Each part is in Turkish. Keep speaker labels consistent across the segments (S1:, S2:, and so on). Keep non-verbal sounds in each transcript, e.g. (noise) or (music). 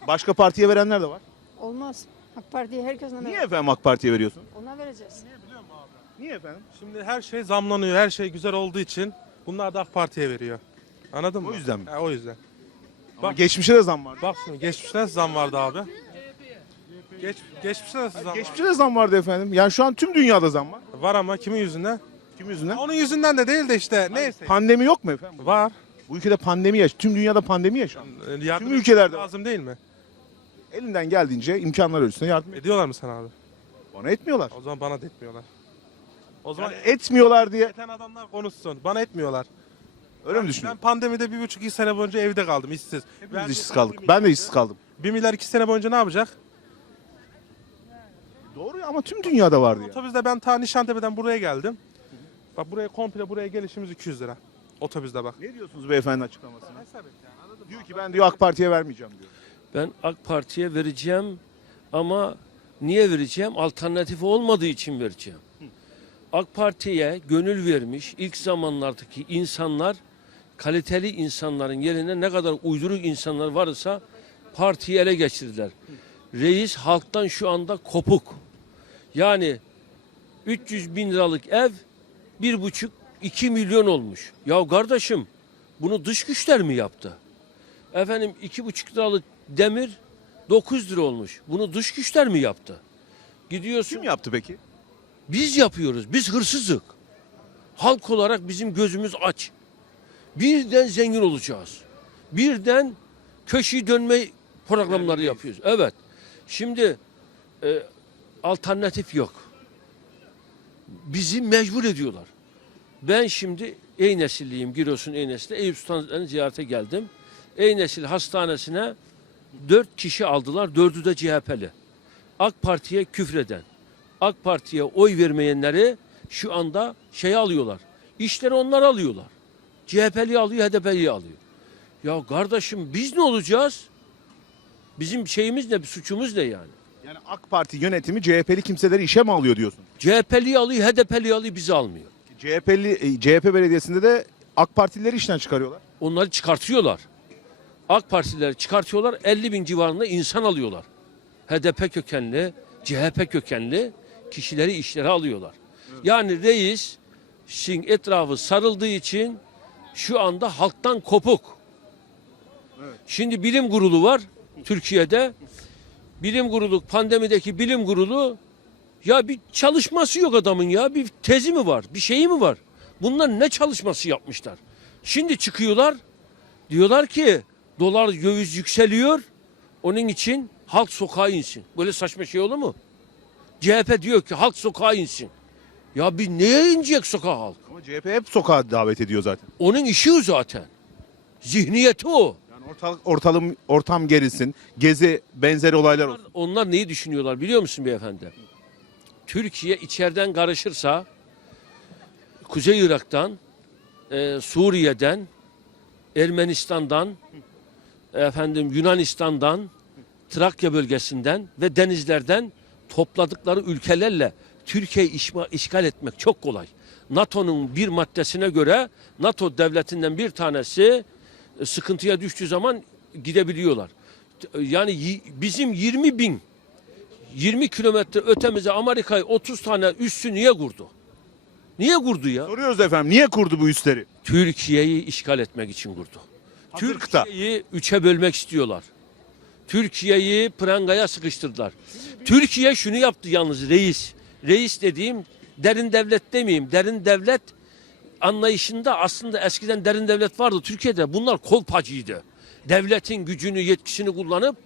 S1: Ama başka partiye verenler de var.
S2: Olmaz. AK Parti'ye herkes ona,
S1: Niye efendim AK Parti'ye veriyorsun?
S2: ona vereceğiz.
S1: Niye efendim?
S3: Şimdi her şey zamlanıyor, her şey güzel olduğu için bunlar da AK Parti'ye veriyor. Anladın mı?
S1: O yüzden mi?
S3: Ha, o yüzden.
S1: Ama
S3: Bak-
S1: geçmişte de zam vardı.
S3: Bak şimdi geçmişte nasıl zam vardı abi? Geç, geçmişte nasıl zam vardı?
S1: Geçmişte de zam vardı efendim. Yani şu an tüm dünyada zam var.
S3: Var ama kimin yüzünden?
S1: Kim yüzünden?
S3: Onun yüzünden de değil de işte neyse.
S1: Pandemi yok mu efendim?
S3: Var.
S1: Bu ülkede pandemi yaş. Tüm dünyada pandemi yaşanıyor.
S3: Ee, Yardım
S1: Tüm ülkelerde var.
S3: lazım değil mi?
S1: Elinden geldiğince imkanlar ölçüsünde yardım ediyor.
S3: Ediyorlar mı sana abi?
S1: Bana etmiyorlar.
S3: O zaman bana da etmiyorlar. O zaman
S1: Yani etmiyorlar diye.
S3: eten adamlar konuşsun. Bana etmiyorlar.
S1: Öyle mi
S3: Ben
S1: düşünüyorsun?
S3: pandemide bir buçuk iki sene boyunca evde kaldım işsiz.
S1: Biz işsiz kaldık. Ben de işsiz kaldım.
S3: Bir milyar iki sene boyunca ne yapacak?
S1: Doğru ya ama tüm dünyada vardı ya.
S3: Otobüsde ben ta Nişantepe'den buraya geldim. Bak buraya komple buraya gelişimiz 200 lira. Otobüste bak.
S1: Ne diyorsunuz beyefendi açıklamasına? Diyor ki ben diyor AK Parti'ye vermeyeceğim diyor.
S4: Ben AK Parti'ye vereceğim ama niye vereceğim? Alternatif olmadığı için vereceğim. AK Parti'ye gönül vermiş ilk zamanlardaki insanlar kaliteli insanların yerine ne kadar uyduruk insanlar varsa partiyi ele geçirdiler. Reis halktan şu anda kopuk. Yani 300 bin liralık ev bir buçuk 2 milyon olmuş. Ya kardeşim bunu dış güçler mi yaptı? Efendim iki buçuk liralık demir 9 lira olmuş. Bunu dış güçler mi yaptı? Gidiyorsun.
S1: Kim yaptı peki?
S4: Biz yapıyoruz. Biz hırsızlık. Halk olarak bizim gözümüz aç. Birden zengin olacağız. Birden köşeyi dönme programları yapıyoruz. Evet. Şimdi e, alternatif yok. Bizi mecbur ediyorlar. Ben şimdi Eynesilliyim. Giresun Eynes'te Eyüp Sultan'ı ziyarete geldim. Eynesil Hastanesi'ne dört kişi aldılar. Dördü de CHP'li. AK Parti'ye küfreden, AK Parti'ye oy vermeyenleri şu anda şey alıyorlar. İşleri onlar alıyorlar. CHP'li alıyor, HDP'li alıyor. Ya kardeşim biz ne olacağız? Bizim şeyimiz ne, suçumuz ne yani?
S1: Yani AK Parti yönetimi CHP'li kimseleri işe mi alıyor diyorsun?
S4: CHP'li alıyor, HDP'li alıyor, bizi almıyor.
S1: CHP'li e, CHP belediyesinde de AK Partilileri işten çıkarıyorlar.
S4: Onları çıkartıyorlar. AK Partilileri çıkartıyorlar, 50 bin civarında insan alıyorlar. HDP kökenli, CHP kökenli kişileri işlere alıyorlar. Yani reis sin etrafı sarıldığı için şu anda halktan kopuk. Şimdi bilim kurulu var Türkiye'de. Bilim kurulu, pandemideki bilim kurulu ya bir çalışması yok adamın ya. Bir tezi mi var? Bir şeyi mi var? Bunlar ne çalışması yapmışlar? Şimdi çıkıyorlar. Diyorlar ki dolar döviz yükseliyor. Onun için halk sokağa insin. Böyle saçma şey olur mu? CHP diyor ki halk sokağa insin. Ya bir neye inecek sokağa halk?
S1: Ama CHP hep sokağa davet ediyor zaten.
S4: Onun işi o zaten. Zihniyeti o.
S1: Yani ortalık ortalım ortam gerilsin, gezi benzeri olaylar olsun.
S4: Onlar neyi düşünüyorlar biliyor musun beyefendi? Türkiye içeriden karışırsa Kuzey Irak'tan, e, Suriye'den, Ermenistan'dan, efendim Yunanistan'dan, Trakya bölgesinden ve denizlerden topladıkları ülkelerle Türkiye'yi işgal etmek çok kolay. NATO'nun bir maddesine göre NATO devletinden bir tanesi e, sıkıntıya düştüğü zaman gidebiliyorlar. Yani yi- bizim 20 bin 20 kilometre ötemize Amerika'yı 30 tane üssü niye kurdu? Niye kurdu ya?
S1: Soruyoruz efendim niye kurdu bu üsleri?
S4: Türkiye'yi işgal etmek için kurdu. Türkiye'yi üçe bölmek istiyorlar. Türkiye'yi prangaya sıkıştırdılar. Türkiye şunu yaptı yalnız reis. Reis dediğim derin devlet demeyeyim. Derin devlet anlayışında aslında eskiden derin devlet vardı Türkiye'de. Bunlar kolpacıydı. Devletin gücünü, yetkisini kullanıp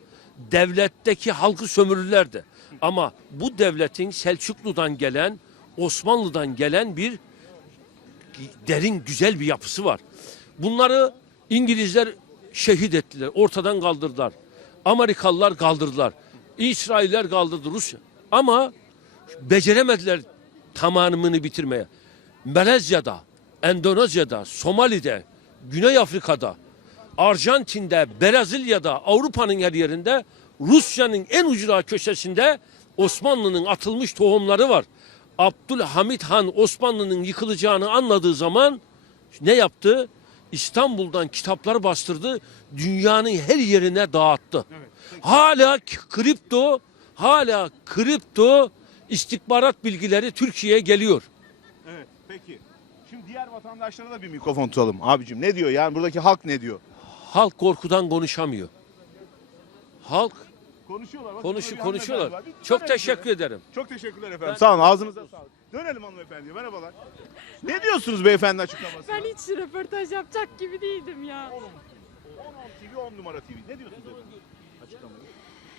S4: devletteki halkı sömürürlerdi. Ama bu devletin Selçuklu'dan gelen, Osmanlı'dan gelen bir derin güzel bir yapısı var. Bunları İngilizler şehit ettiler, ortadan kaldırdılar. Amerikalılar kaldırdılar. İsrailler kaldırdı Rusya. Ama beceremediler tamamını bitirmeye. Malezya'da, Endonezya'da, Somali'de, Güney Afrika'da, Arjantin'de, Brezilya'da, Avrupa'nın her yerinde Rusya'nın en ucra köşesinde Osmanlı'nın atılmış tohumları var. Abdülhamit Han Osmanlı'nın yıkılacağını anladığı zaman ne yaptı? İstanbul'dan kitaplar bastırdı. Dünyanın her yerine dağıttı. Hala kripto, hala kripto istihbarat bilgileri Türkiye'ye geliyor.
S1: Evet. Peki. Şimdi diğer vatandaşlara da bir mikrofon tutalım. Abicim ne diyor? Yani buradaki halk ne diyor?
S4: Halk korkudan konuşamıyor. Halk
S1: Konuşuyorlar. Bakın
S4: konuş,
S1: burada bir
S4: konuşuyorlar.
S1: hanımefendi var. Bir
S4: Çok
S1: dönelim
S4: teşekkür
S1: şöyle.
S4: ederim.
S1: Çok teşekkürler efendim. Sağ olun. Ağzınıza sağlık. Dönelim hanımefendiye. Merhabalar. Ne diyorsunuz beyefendi açıklamasına?
S5: Ben hiç röportaj yapacak gibi değildim ya.
S1: 10 TV 10 numara TV. Ne diyorsunuz efendim? Açıklamayı.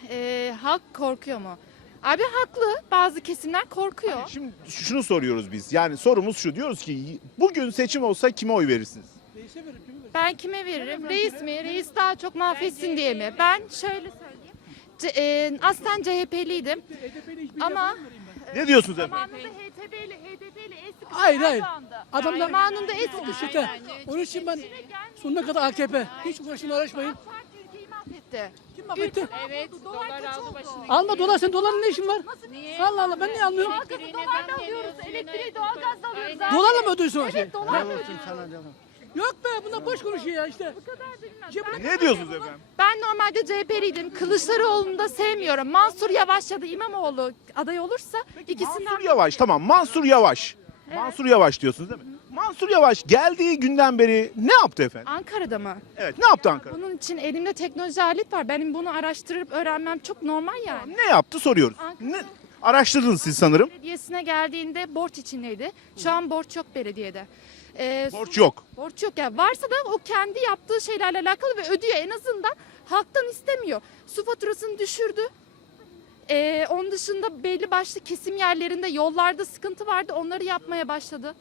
S5: Ee, halk korkuyor mu? Abi haklı. Bazı kesimler korkuyor.
S1: Şimdi şunu soruyoruz biz. Yani sorumuz şu. Diyoruz ki bugün seçim olsa kime oy verirsiniz?
S5: Ben kime veririm? Reis mi? Reis daha çok mahvetsin diye mi? Ben şöyle söyleyeyim. C- e, aslen CHP'liydim. Ama
S1: Ne diyorsunuz efendim?
S5: zamanında HDP'li, HDP'li el sıkıştı
S6: Hayır, hayır.
S5: Erdoğan'dı.
S6: Adamlar
S5: Zamanında el sıkıştı.
S6: İşte onun için ben sonuna kadar AKP. Hiç uğraşın uğraşmayın.
S5: AK Parti ülkeyi mahvetti.
S6: Kim mahvetti?
S5: Evet. Dolar kaç oldu?
S6: Alma dolar sen doların ne işin var? Allah Allah ben niye almıyorum?
S5: Doğalgazı dolarla alıyoruz. Elektriği doğalgazla alıyoruz. abi.
S6: Dolarla mı ödüyorsun o şey?
S5: Evet dolarla ödüyoruz.
S6: Yok be bunlar boş konuşuyor ya işte. Cebine
S1: Ne diyorsunuz efendim?
S5: Ben normalde CHP'liydim. Kılıçdaroğlu'nu da sevmiyorum. Mansur Yavaş ya da İmamoğlu aday olursa ikisinden
S1: Mansur Yavaş tamam Mansur Yavaş. Mansur Yavaş diyorsunuz değil mi? Mansur Yavaş geldiği günden beri ne yaptı efendim?
S5: Ankara'da mı?
S1: Evet ne yaptı Ankara?
S5: Bunun için elimde teknoloji alet var. Benim bunu araştırıp öğrenmem çok normal yani.
S1: Ne yaptı soruyoruz.
S5: Ankara-
S1: Ne? Araştırdınız siz sanırım.
S5: Belediyesine geldiğinde borç içindeydi. Şu an borç yok belediyede. Ee,
S1: Borç yok.
S5: Borç yok yani. Varsa da o kendi yaptığı şeylerle alakalı ve ödüyor. En azından halktan istemiyor. Su faturasını düşürdü. Ee, onun dışında belli başlı kesim yerlerinde yollarda sıkıntı vardı. Onları yapmaya başladı.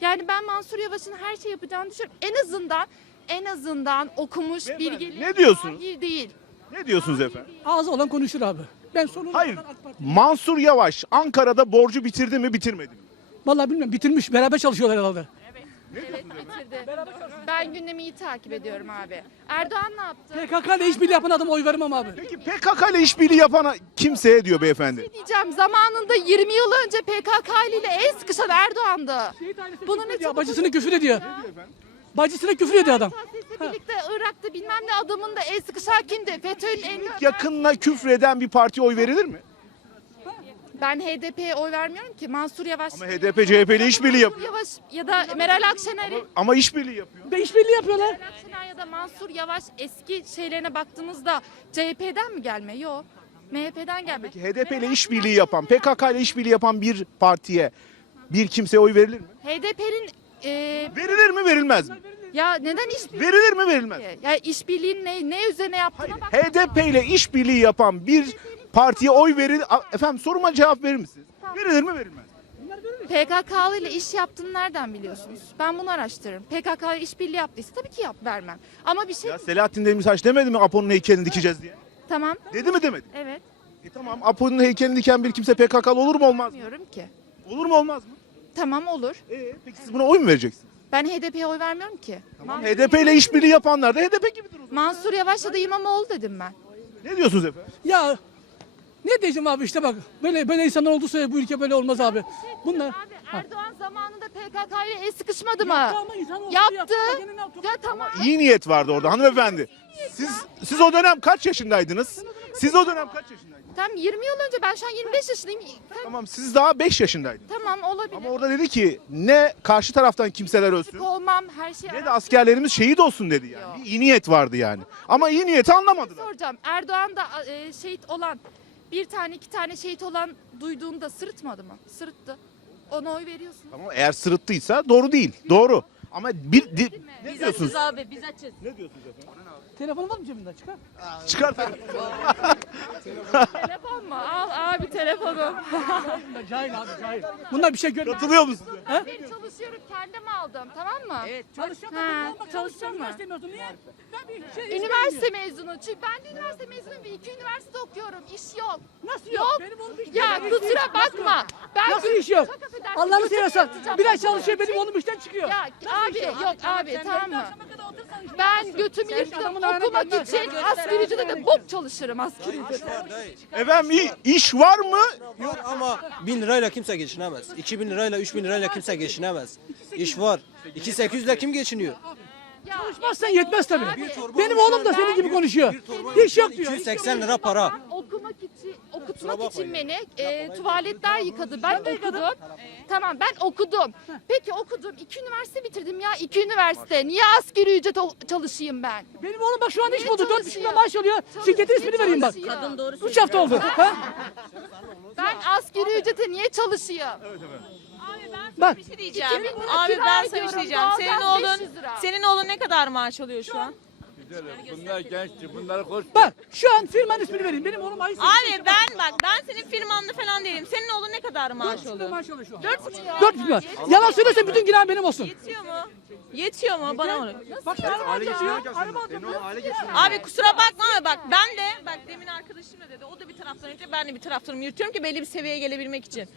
S5: Yani ben Mansur Yavaş'ın her şey yapacağını düşünüyorum. En azından en azından okumuş,
S1: Beyefendi,
S5: bilgili,
S1: ne diyorsunuz?
S5: cahil değil.
S1: Ne diyorsunuz efendim?
S6: Ağzı olan konuşur abi. Ben sonuna
S1: Hayır.
S6: kadar AK Parti.
S1: Mansur Yavaş Ankara'da borcu bitirdi mi bitirmedi mi?
S6: Vallahi bilmiyorum bitirmiş beraber çalışıyorlar herhalde.
S5: Evet bitirdi. Ben gündemi iyi takip ediyorum abi. Erdoğan ne yaptı?
S6: PKK ile işbirliği yapan adam oy vermem abi.
S1: Peki PKK ile işbirliği yapana kimseye diyor beyefendi.
S5: diyeceğim zamanında 20 yıl önce PKK ile el sıkışan Erdoğan'dı. Bunun ne
S6: Ya bacısını küfür ediyor. Bacısına küfür ediyor adam.
S5: Sesle birlikte Irak'ta bilmem ne adamın da el sıkışan kimdi? FETÖ'nün en
S1: Yakınına küfreden bir partiye oy verilir mi?
S5: Ben HDP'ye oy vermiyorum ki. Mansur Yavaş.
S1: Ama HDP CHP ile işbirliği
S5: Mansur
S1: yapıyor.
S5: Yavaş ya da Meral Akşener'i
S1: Ama işbirliği yapıyor.
S6: Ve işbirliği yapıyorlar.
S5: Meral Akşener ya da Mansur Yavaş eski şeylerine baktığımızda CHP'den mi gelme? Yok. MHP'den gelme.
S1: Peki HDP ile işbirliği yapan, PKK ile işbirliği yapan bir partiye bir kimseye oy verilir mi?
S5: HDP'nin e,
S1: Verilir mi verilmez mi?
S5: ya neden iş
S1: Verilir mi verilmez mi?
S5: ya işbirliğinin ne, ne üzerine yaptığına bak.
S1: HDP ile işbirliği yapan bir partiye oy verir. Efendim soruma cevap verir misiniz? Verilir mi verilmez mi?
S5: PKK'lı ile iş yaptığını nereden biliyorsunuz? Ben bunu araştırırım. PKK ile işbirliği yaptıysa tabii ki yap vermem. Ama bir şey
S1: Ya Selahattin Demirtaş demedi mi Apo'nun heykelini dikeceğiz diye?
S5: tamam.
S1: Dedi mi demedi?
S5: Evet.
S1: E tamam Apo'nun heykelini diken bir kimse PKK'lı olur mu olmaz mı?
S5: Bilmiyorum ki.
S1: Olur mu olmaz mı?
S5: Tamam olur.
S1: E, peki siz buna oy mu vereceksiniz?
S5: Ben HDP'ye oy vermiyorum ki.
S1: Tamam, HDP ile işbirliği yapanlar da HDP gibidir o zaman.
S5: Mansur Yavaş ya da İmamoğlu dedim ben.
S1: Ne diyorsunuz efendim?
S6: Ya ne diyeceğim abi işte bak böyle böyle insanlar olduysa bu ülke böyle olmaz abi. Bunlar
S5: Abi Erdoğan zamanında PKK ile el sıkışmadı mı?
S6: ama insan oldu,
S5: Yaptı.
S6: yaptı. Gene ne yaptı?
S5: Ya tamam.
S1: İyi niyet vardı orada hanımefendi. Siz siz o dönem kaç yaşındaydınız? Siz o dönem kaç yaşındaydınız?
S5: Tam 20 yıl önce ben şu an 25 yaşındayım.
S1: Tamam siz daha 5 yaşındaydınız.
S5: Tamam olabilir.
S1: Ama orada dedi ki ne karşı taraftan kimseler ölsün
S5: Olmam her şey.
S1: ne de askerlerimiz şehit olsun dedi yani.
S5: Yok.
S1: Bir iyi niyet vardı yani. Ama iyi niyeti anlamadılar.
S5: soracağım. Erdoğan da e, şehit olan bir tane iki tane şehit olan duyduğunda sırıtmadı mı? Sırıttı. Ona oy veriyorsun.
S1: Ama eğer sırıttıysa doğru değil. Doğru. Ama bir di- ne
S7: Biz
S1: diyorsunuz?
S7: açız abi biz açız.
S1: Ne diyorsunuz efendim?
S6: Telefonu var mı cebinde çıkar?
S1: Çıkar.
S5: Telefon mu? Al abi telefonu. (laughs)
S6: Cahil abi cahil. Bunlar bir şey görmüyor.
S1: Katılıyor musunuz?
S5: ben çalışıyorum kendim aldım tamam mı?
S7: Evet.
S6: Çalışacak
S5: Ha,
S6: olmak,
S5: çalışacak mı?
S6: üniversite mezunu. Niye? Ben bir şey
S5: Üniversite mezunu. Çünkü ben de üniversite mezunuyum ve iki üniversite okuyorum. İş yok.
S6: Nasıl yok?
S5: Yok.
S6: Benim oğlum hiç
S5: Ya
S6: yok.
S5: kusura bakma. Ben
S6: Nasıl iş yok?
S5: Affedersin,
S6: Allah'ını seversen bir ay çalışıyor benim oğlum işten çıkıyor.
S5: Ya abi yok abi tamam mı? Ben götümü yırttım okumak için asgari ücrete de bok çalışırım asgari ücrete.
S1: Efendim i- iş var mı?
S8: Yok ama 1000 lirayla kimse geçinemez. 2000 lirayla 3000 lirayla kimse geçinemez. İş var. 2800 ile kim geçiniyor?
S6: Çalışmazsan yetmez tabii.
S5: Abi,
S6: Benim oğlum da senin gibi konuşuyor. Hiç yok diyor.
S8: 280 lira para.
S5: Okumak için, okutmak için beni e, tuvaletler yıkadı. Ben okudum. Tamam ben okudum. Peki okudum. İki üniversite bitirdim ya. iki üniversite. Niye asgari ücret o- çalışayım ben?
S6: Benim oğlum bak şu anda iş
S5: Niye
S6: buldu. Dört buçuk
S5: çalışıyor?
S6: lira maaş alıyor. Şirketin ismini vereyim bak.
S5: Çalışıyor.
S6: Üç hafta oldu. Ha?
S5: Ben asgari ücrete niye çalışayım?
S6: Bak
S7: Bir şey diyeceğim.
S5: 2000 lira
S7: Abi ben sana bir şey diyeceğim. Senin oğlun
S5: 500 lira.
S7: senin oğlun ne kadar maaş alıyor şu an?
S9: Bunlar gençti, bunları koş.
S6: bak şu an firmanın ismini vereyim. Benim oğlum ayı
S7: Abi ben bak ben senin firmanlı falan değilim. Senin oğlun ne kadar maaş alıyor?
S6: maaş alıyor şu an.
S7: Dört buçuk.
S6: Dört buçuk lira. Yalan söylüyorsan bütün günah benim olsun.
S7: Yetiyor mu? Yetiyor mu? Bana onu.
S6: Bak araba alıyor. Araba alıyor.
S7: Abi kusura bakma ama bak ben de bak demin arkadaşım da dedi. O da bir taraftan önce ben de bir taraftan yürütüyorum ki belli bir seviyeye gelebilmek için.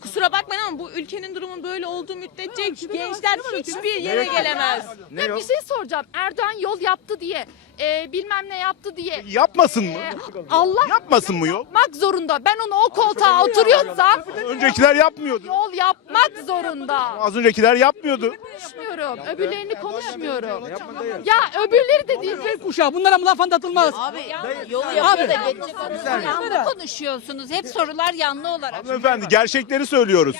S7: Kusura bakmayın ama bu ülkenin durumu böyle olduğu müddetçe gençler hiçbir yere gelemez.
S5: Ya bir şey soracağım. Erdoğan yol yaptı diye, e, bilmem ne yaptı diye.
S1: Yapmasın mı?
S5: e, Allah
S1: Yapmasın mı yol?
S5: yapmak zorunda. Ben onu o koltuğa oturuyorsam
S1: Öncekiler yapmıyordu.
S5: yol yapmak zorunda.
S1: Az öncekiler yapmıyordu.
S5: Konuşmuyorum. Öbürlerini konuşmuyorum. Ya öbürleri de değil.
S6: Z kuşağı bunlara laf anlatılmaz.
S10: Yolu
S6: Abi.
S10: yapıyor da geçecek Yanlı konuşuyorsunuz. Hep sorular yanlı olarak.
S1: Hanımefendi gerçekleri söylüyoruz.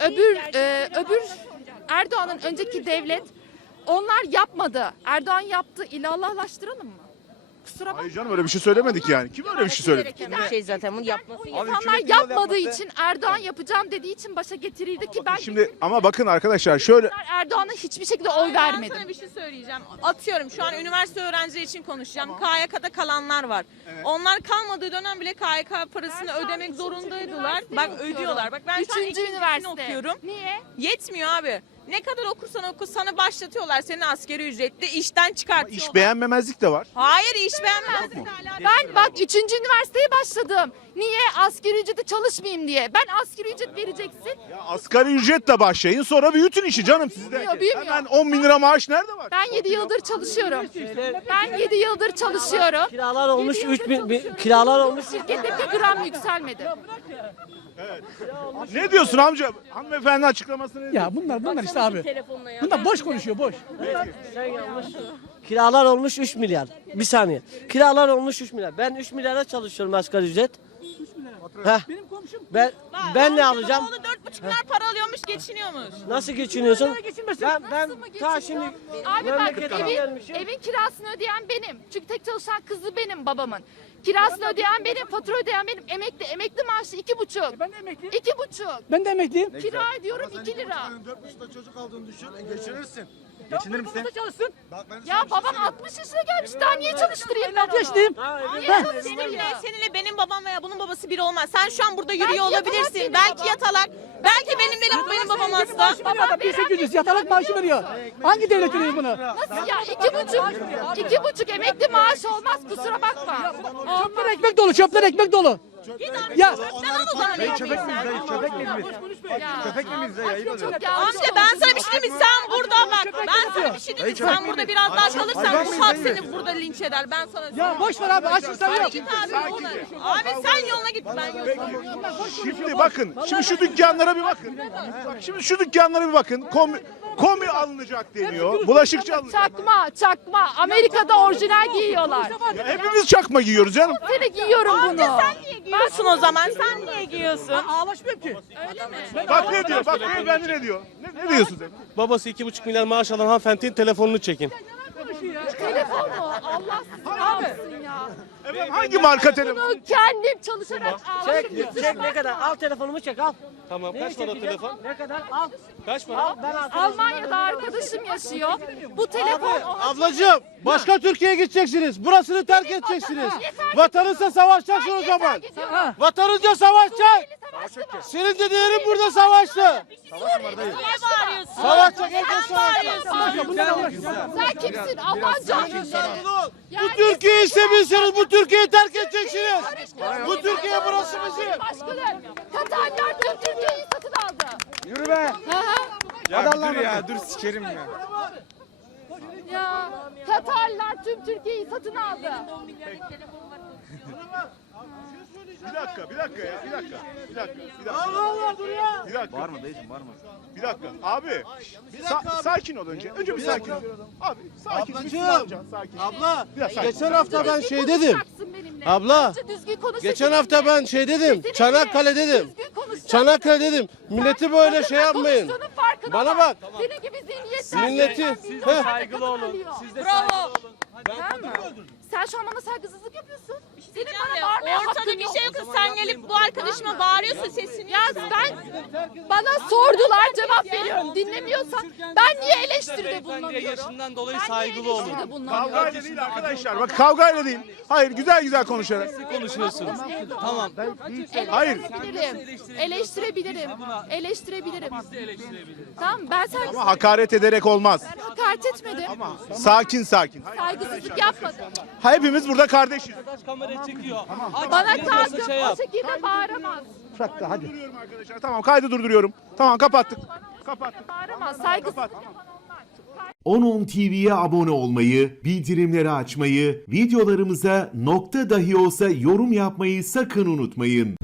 S5: Öbür e, öbür Erdoğan'ın önceki devlet onlar yapmadı. Erdoğan yaptı. İlahlaştıralım mı? Kusura bakma.
S1: Hayır canım öyle bir şey söylemedik yani. Kim öyle bir şey söyledi?
S10: Bir şey zaten bunu yapması
S5: İnsanlar yapmadığı için Erdoğan yapacağım dediği için başa getirildi ki ben
S1: Şimdi ama bakın arkadaşlar şöyle
S5: Erdoğan'a hiçbir şekilde oy
S7: Ben
S5: vermedim.
S7: sana bir şey söyleyeceğim. Atıyorum şu an üniversite öğrencileri için konuşacağım. KYK'da kalanlar var. Onlar kalmadığı dönem bile KYK parasını ödemek zorundaydılar. Bak ödüyorlar. Bak ben şu an
S5: Üçüncü
S7: ikincisini
S5: üniversite.
S7: okuyorum.
S5: Niye?
S7: Yetmiyor abi. Ne kadar okursan oku sana başlatıyorlar seni askeri ücretli işten çıkartıyorlar.
S1: iş beğenmemezlik de var.
S7: Hayır iş beğenmezlikle alakalı.
S5: Ben bak üçüncü üniversiteye başladım. Niye? Asgari ücrete çalışmayayım diye. Ben asgari ücret vereceksin.
S1: Ya asgari ücretle başlayın sonra büyütün işi canım sizde.
S5: Büyümüyor, büyümüyor.
S1: Hemen 10 bin lira maaş nerede var?
S5: Ben 7 yıldır çalışıyorum. Ben 7 yıldır çalışıyorum.
S10: Kiralar olmuş
S5: Yedi yıldır
S10: 3000
S5: çalışıyorum.
S10: kiralar olmuş.
S5: Şirkette bir gram yükselmedi.
S1: Ne diyorsun amca? Hanımefendi açıklamasını ne diyor?
S6: Ya bunlar bunlar işte abi. Bunlar boş konuşuyor boş.
S10: Kiralar olmuş 3 milyar. Bir saniye. Kiralar olmuş 3 milyar. Ben 3 milyara çalışıyorum asgari ücret. Heh.
S6: Benim komşum
S10: Ben ben ne alacağım?
S7: Oğlu 4,5 milyar para alıyormuş geçiniyormuş.
S10: Nasıl geçiniyorsun?
S6: geçinmesin.
S10: Ben ben ta şimdi
S5: Abi bak evin,
S10: gelmişim.
S5: evin kirasını ödeyen benim. Çünkü tek çalışan kızı benim babamın. Kirasını ödeyen benim, fatura ödeyen benim. Emekli, emekli maaşı iki buçuk.
S6: Ben de emekliyim.
S5: İki buçuk.
S6: Ben de emekliyim.
S5: Kira ödüyorum iki lira.
S6: Burada çalışsın.
S5: Ya babam 60 yaşına gelmiş daha niye çalıştırayım ben onu? Niye
S7: Seninle, seninle benim babam veya bunun babası biri olmaz. Sen şu an burada yürüyor
S5: Belki yatalak
S7: olabilirsin. Belki
S5: babam.
S7: yatalak. Belki benim benim benim babam hasta.
S6: Maaşı veriyor adam 1800 yatalak maaşı veriyor. Hangi devlet veriyor bunu?
S5: Nasıl ya? İki buçuk. iki buçuk emekli maaş olmaz kusura bakma.
S6: Çöpler ekmek dolu, çöpler ekmek dolu. Ya
S7: Sen al o zaman ekmeği sen.
S5: Köpek mi bize yayın Çok yanlış
S7: Amca ben sana bir şey diyeyim mi? Sen burada bak. Ben sana bir şey diyeyim mi? Sen burada biraz daha kalırsan bu halk seni burada linç eder. Ben sana
S6: ya boş ver abi açlıktan
S7: Hadi
S6: yok.
S7: git abi sen yoluna git ben yoluna.
S1: Şimdi bakın, şimdi şu dükkanlara bir bakın. Bak şimdi şu dükkanlara bir bakın. Komi alınacak deniyor. Bulaşıkçı alınacak.
S5: Çakma, çakma. Amerika'da orijinal giyiyorlar.
S1: Ya hepimiz çakma giyiyoruz canım.
S5: Seni giyiyorum bunu.
S7: Sen niye giyiyorsun o zaman? Sen niye giyiyorsun?
S6: Ağlaşmıyorum ki.
S1: Bak ne diyor, bak beyefendi ne diyor? Ne, ne diyorsun sen?
S3: Babası 2,5 milyar maaş alan hanımefendinin telefonunu çekin.
S5: Telefon mu? Allah sizi ne yapsın ya.
S1: Efendim hangi marka telefon?
S5: Bunu kendim çalışarak
S10: Çek,
S5: ağladım.
S10: çek ne kadar? Al telefonumu çek al.
S3: Tamam kaç para telefon?
S10: Ne kadar? Al.
S3: Kaç para?
S10: Ben al.
S5: Almanya'da arkadaşım yaşıyor. Bu telefon
S9: Ablacığım başka Türkiye'ye gideceksiniz. Burasını terk edeceksiniz. Vatanınızla savaşacaksın o zaman. Vatanınca savaşacak. Senin de değerin burada savaştı.
S7: Niye bağırıyorsun?
S9: Savaşacak herkes savaşacak.
S5: Sen kimsin? Allah'ın cahili.
S9: Bu Türkiye'yi istemiyorsanız bu Türkiye'yi terk edeceksiniz. Bu Türkiye burası bizim.
S5: Başkanım. Katarlar tüm Türkiye'yi satın aldı.
S9: Yürü be. Ya dur ya dur sikerim ya.
S5: Ya Katarlar tüm Türkiye'yi satın aldı.
S1: Bir dakika, bir dakika ya, bir dakika. Bir dakika, bir dakika.
S9: Allah Allah dur ya.
S1: Bir dakika.
S8: Bağırma dayıcım bağırma.
S1: Bir dakika. Abi.
S9: dakika
S1: sa-
S9: abi.
S1: Sakin ol önce. Önce bir,
S9: Bir
S1: sakin ol. Abi sakin.
S9: Ablacığım.
S1: Sakin.
S9: Abla
S1: Bir dakika, sakin.
S9: geçen hafta ben şey dedim. Abla,
S5: Önce düzgün konuş
S9: Geçen hafta ben şey dedim. Çanakkale dedim. Çanakkale dedim. Milleti böyle şey yapmayın.
S5: Farkına
S9: Bana bak.
S5: Senin gibi zihniyetler.
S9: Milleti- Siz de
S10: saygılı olun. Siz de
S7: Bravo.
S5: Tamam mı? Sen şu an bana saygısızlık yapıyorsun. Senin
S7: Diyeceğim
S5: bana
S7: de,
S5: bağırmaya
S7: Ortada
S5: hakkın
S7: bir
S5: yok.
S7: şey yok. Sen gelip bu arkadaşıma bağırıyorsun sesini.
S5: Ya ben bana sordular cevap veriyorum. Dinlemiyorsan ben niye eleştiride bulunuyorum?
S10: yaşından dolayı
S5: Ben
S10: saygılı olun.
S5: eleştiride bulunuyorum?
S1: Kavgayla değil arkadaşlar. Bak kavgayla değil. Hayır güzel güzel konuşarak.
S10: konuşuyorsunuz. Tamam.
S1: Hayır.
S5: Eleştirebilirim. Eleştirebilirim. Eleştirebilirim. Tamam ben sen
S1: Ama hakaret ederek olmaz.
S5: Hakaret etmedim.
S1: Sakin sakin. Hayır.
S5: Saygısızlık yapmadım.
S1: Hepimiz burada kardeşiz.
S10: Kamera çekiyor.
S5: Bana kalkıp o şekilde bağıramaz.
S1: Durduruyorum arkadaşlar. Tamam kaydı durduruyorum. Tamam kapattık. Kapattık.
S5: Bağıramaz. Saygısızlık
S1: Kapat.
S5: yapan onlar.
S11: 10.10 TV'ye abone olmayı, bildirimleri açmayı, videolarımıza nokta dahi olsa yorum yapmayı sakın unutmayın.